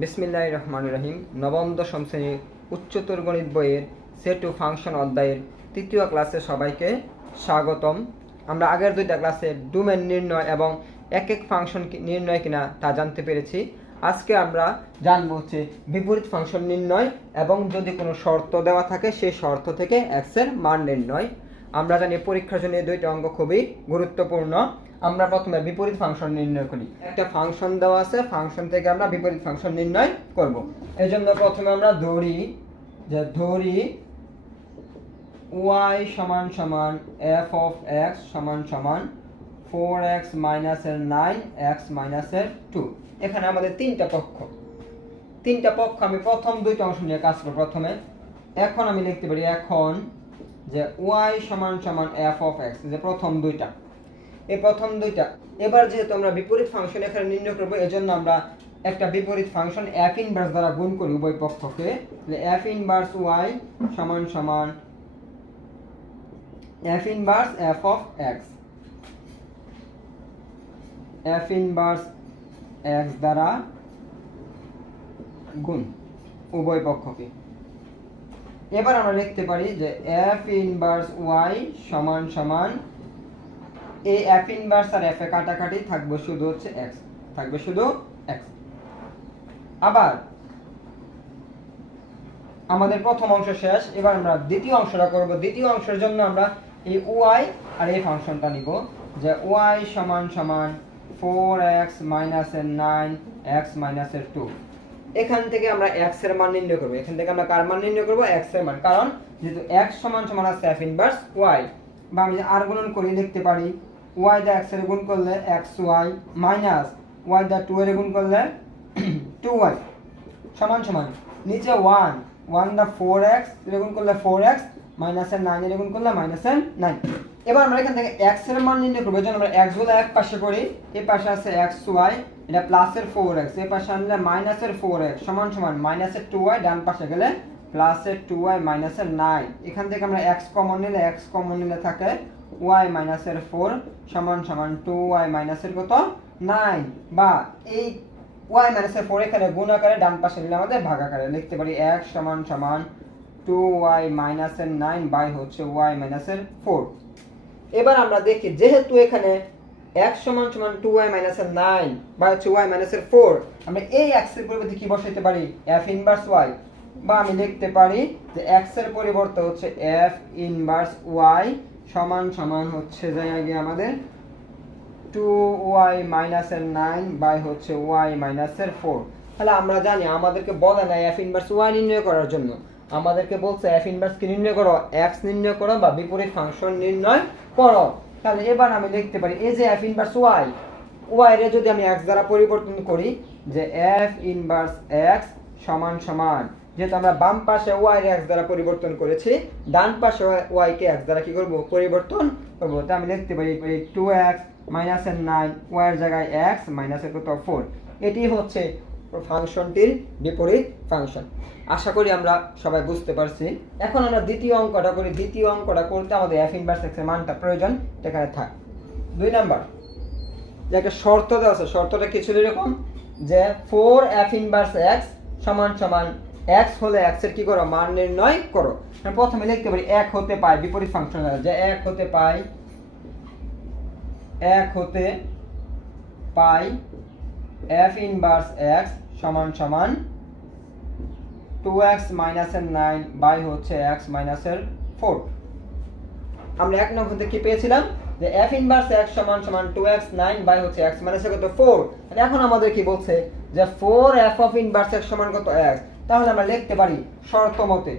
বিসমিল্লাহির রহমানির রহিম। নবম দশম শ্রেণীর উচ্চতর গণিত বইয়ের সেট টু ফাংশন অধ্যায়ের তৃতীয় ক্লাসে সবাইকে স্বাগতম। আমরা আগের দুইটা ক্লাসে ডোমেন নির্ণয় এবং এক এক ফাংশন নির্ণয় কিনা তা জানতে পেরেছি। আজকে আমরা জানবো হচ্ছে বিপরীত ফাংশন নির্ণয় এবং যদি কোনো শর্ত দেওয়া থাকে সেই শর্ত থেকে এক্স এর মান নির্ণয়। আমরা জানি পরীক্ষার জন্য এই দুইটা অঙ্ক খুবই গুরুত্বপূর্ণ। আমরা প্রথমে বিপরীত ফাংশন নির্ণয় করি। একটা ফাংশন দেওয়া আছে, ফাংশন থেকে আমরা বিপরীত ফাংশন নির্ণয় করব। এই জন্য প্রথমে আমরা ধরি y সমান সমান f of x সমান সমান 4x minus 9x minus 2। এখানে আমাদের তিনটা পক্ষ আমি প্রথম দুইটা অংশ নিয়ে কাজ করব। প্রথমে এখন আমি লিখতে পারি এখন যে y সমান সমান f of x, যে প্রথম দুইটা, এই প্রথম দুইটা। এবার যেহেতু আমরা বিপরীত ফাংশন এখানে নির্ণয় করব, এজন্য আমরা একটা বিপরীত ফাংশন f ইনভার্স দ্বারা গুণ করি উভয় পক্ষকে। f ইনভার্স y সমান সমান f inverse f of x, f inverse x দ্বারা গুণ উভয় পক্ষকে। এবার আমরা লিখতে পারি যে f ইনভার্স y সমান সমান এই f ইনভার্স আর f এ কাটাকাটি থাকবে শুধু হচ্ছে x, থাকবে শুধু x। আবার আমাদের প্রথম অংশ শেষ, এবার আমরা দ্বিতীয় অংশটা করব। দ্বিতীয় অংশের জন্য আমরা এই y আর এই ফাংশনটা নিব, যে y সমান সমান 4x minus 9x minus 2। এখান থেকে আমরা x এর মান নির্ণয় করব। এখান থেকে আমরা কার মান নির্ণয় করব? x এর মান, কারণ যেহেতু x সমান সমান আছে f ইনভার্স y। বা আমি আর গুণন করি লিখতে পারি y দা x এর গুণ করলে xy মাইনাস y দা 2 এর গুণ করলে 2y সমান সমান নিচে 1 দা 4x এর গুণ করলে 4x মাইনাস 9 এর গুণ করলে মাইনাস 9। এবার আমরা এখান থেকে x এর মান নির্ণয় করব। এজন্য আমরা x গুলো এক পাশে করি, এই পাশে আছে xy, এটা প্লাসের 4x, এই পাশে আনলে মাইনাসের 4x সমান সমান মাইনাসের 2y, ডান পাশে গেলে প্লাসের 2y মাইনাসের 9। এখান থেকে আমরা x কমন নিলে থাকে y মাইনাসের 4 সমান সমান 2y মাইনাসের কত 9। বা এই y মাইনাসের 4 এখানে গুণ আকারে, ডান পাশে নিলে আমাদের ভাগ আকারে লিখতে পারি x সমান সমান 2y মাইনাসের 9 বাই হচ্ছে y মাইনাসের 4। এবার আমরা দেখি যেহেতু এখানে x সমান সমান 2y মাইনাসের 9 বাই হচ্ছে y মাইনাসের 4, আমরা এই x এর পরিবর্তে কি বসাইতে পারি? f inverse y। বা আমি লিখতে পারি যে x এর পরিবর্তে হচ্ছে f ইনভার্স y সমান সমান হচ্ছে যাই আগে আমাদের 2y মাইনাসের 9 বাই হচ্ছে y মাইনাসের 4। তাহলে আমরা জানি আমাদেরকে বলে না f ইনভার্স y নির্ণয় করার জন্য, আমাদেরকে বলছে f ইনভার্স কি নির্ণয় করো? x নির্ণয় করো বা বিপরীত ফাংশন নির্ণয় করো। তাহলে এবার আমি লিখতে পারি এই যে f ইনভার্স y এর যদি আমি x দ্বারা পরিবর্তন করি, যে f ইনভার্স x সমান সমান, যেহেতু আমরা বাম পাশে y এর x দ্বারা পরিবর্তন করেছি, ডান পাশে y কে x দ্বারা কি করব? পরিবর্তন করব। তাই আমি লিখতে পারি 2x মাইনাসের 9 y এর জায়গায় x মাইনাসের কত 4। এটি হচ্ছে ফাংশনটির বিপরীত ফাংশন। আশা করি আমরা সবাই বুঝতে পারছি। এখন আমরা দ্বিতীয় অঙ্কটা করি। দ্বিতীয় অঙ্কটা করতে আমাদের f ইনভার্স x এর মানটা প্রয়োজন, এখানে থাক। 2 নাম্বার যে একটা শর্ত দেওয়া আছে, শর্তটা কি ছিল এরকম যে 4f ইনভার্স x সমান সমান x হলে x এর কি করো? মান নির্ণয় করো। প্রথমে লিখতে পারি 1 হতে পাই বিপরীত ফাংশন, যে 1 হতে পাই f ইনভার্স x সমান সমান 2x মাইনাসের 9 বাই হচ্ছে x মাইনাসের 4। আমরা এক নম্বর থেকে কি পেয়েছিলাম? যে f ইনভার্স x সমান সমান 2x 9 বাই হচ্ছে x মাইনাসের কত 4। এখন আমাদের কি বলছে যে 4f অফ ইনভার্স x সমান কত x। তাহলে আমরা লিখতে পারি শর্ত মতে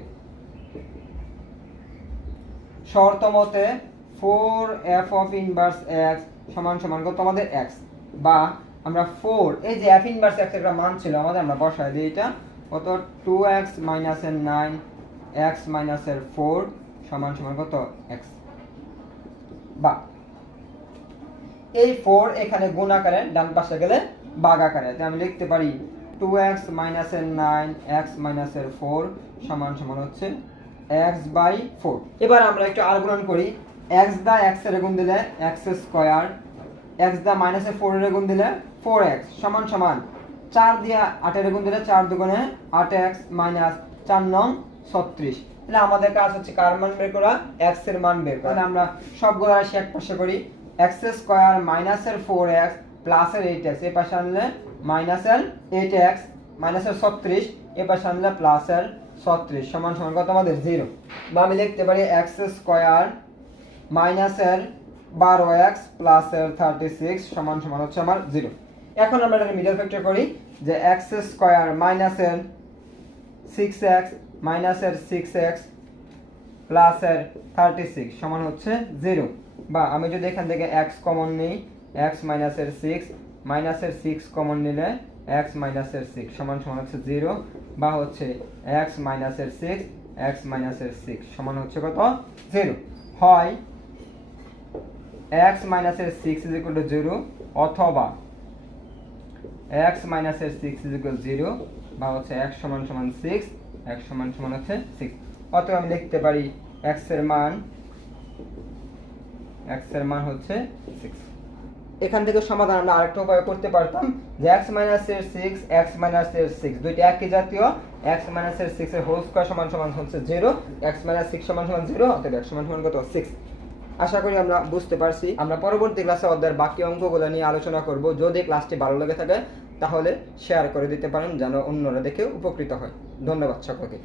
4f অফ ইনভার্স x সমান সমান কত আমাদের x। বা আমরা 4 এই যে f ইনভার্স x এর একটা মান ছিল আমাদের, আমরা বসাই দিই এটা কত 2x মাইনাসের 9 x মাইনাসের 4 সমান সমান কত x। বা এই 4 এখানে গুণ আকারে, ডান পাশে গেলে ভাগ আকারে, তাই আমি লিখতে পারি 2x মাইনাসের 9 x মাইনাসের 4 সমান সমান হচ্ছে x বাই 4। এবার আমরা একটু আর গুণন করি। x দা x এর গুণ দিলে x স্কয়ার, x দা মাইনাসের 4 এর গুণ দিলে 4x সমান সমান 4 দিয়ে 8 গুণ দিলে 4 দুগুণে 8x মাইনাস 4 নং 36। তাহলে আমাদের কাজ হচ্ছে কার মান বের করা, x এর মান বের করা। তাহলে আমরা সবগুলো রাশি এক পাশে করি, x স্কয়ার মাইনাস এর 4x প্লাস এর 8x এই পাশে আনলে মাইনাস এর 8x মাইনাস এর 36 এই পাশে আনলে প্লাস এর 36 সমান সমান কত আমাদের 0। বা আমি লিখতে পারি x স্কয়ার মাইনাস এর 12x প্লাস এর 36 সমান সমান হচ্ছে আমার 0। এখন আমরা এটা মিডল ফ্যাক্টর করি যে x স্কয়ার মাইনাস এর 6x মাইনাস এর 6x প্লাস এর 36 সমান হচ্ছে 0। বা আমি যদি এখান থেকে x কমন নিই, x মাইনাস এর 6 মাইনাস এর 6 কমন নিলে x মাইনাস এর 6 সমান সমান হচ্ছে 0। বা হচ্ছে x মাইনাস এর 6 x মাইনাস এর 6 সমান হচ্ছে কত 0। হয় x মাইনাস এর 6 is equal to 0 অথবা x মাইনাস এর 6 is equal to 0 বা হচ্ছে x সমান সমান 6 x সমান সমান হচ্ছে 6। অতএব আমি লিখতে পারি x এর মান হচ্ছে 6। এখান থেকে সমাধান আমরা আরেকটা উপায় করতে পারতাম যে x মাইনাস এর 6 x মাইনাস এর 6 দুইটা একই জাতীয়, x মাইনাস এর 6 এর হোল স্কয়ার সমান সমান হচ্ছে 0, x মাইনাস 6 সমান সমান 0, অতএব x সমান সমান কত 6। আশা করি আমরা বুঝতে পারছি। আমরা পরবর্তী ক্লাসে অধ্যায়ের বাকি অঙ্কগুলো নিয়ে আলোচনা করব। যদি ক্লাসটি ভালো লেগে থাকে তাহলে শেয়ার করে দিতে পারেন যেন অন্যরা দেখে উপকৃত হয়। ধন্যবাদ সকলকে।